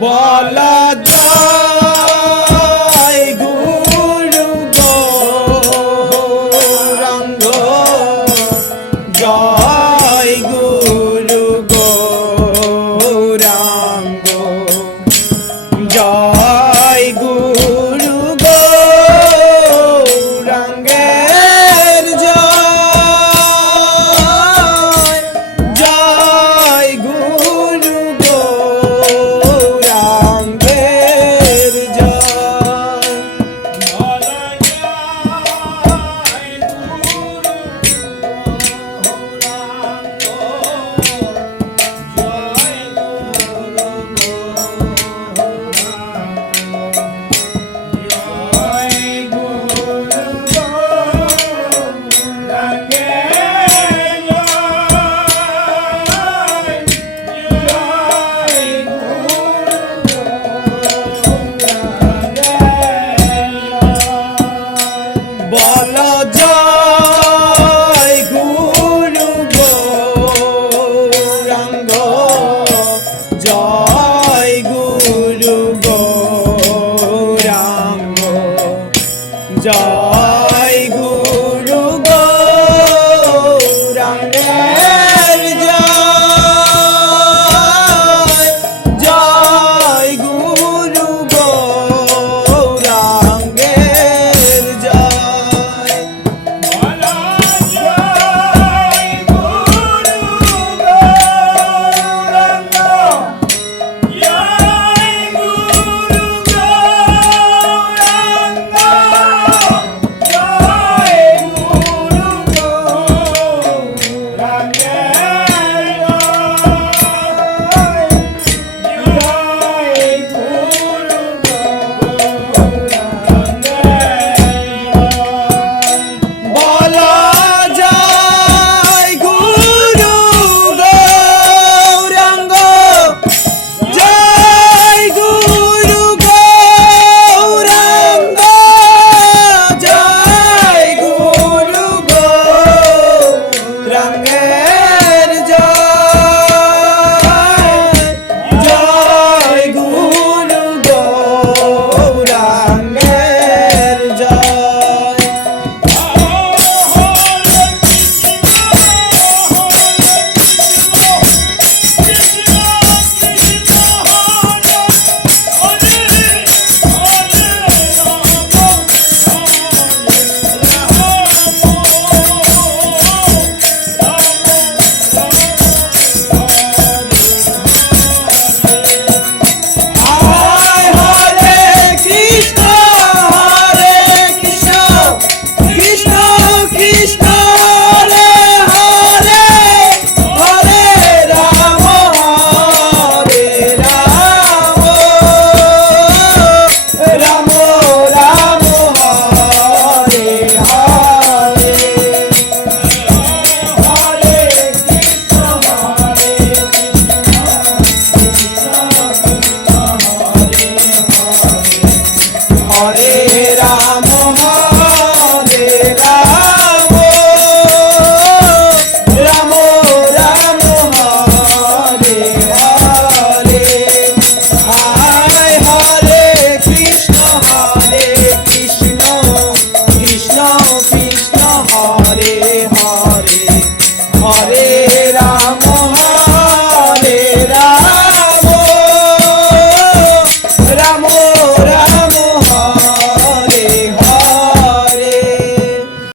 বলা যায়। 叫 हरे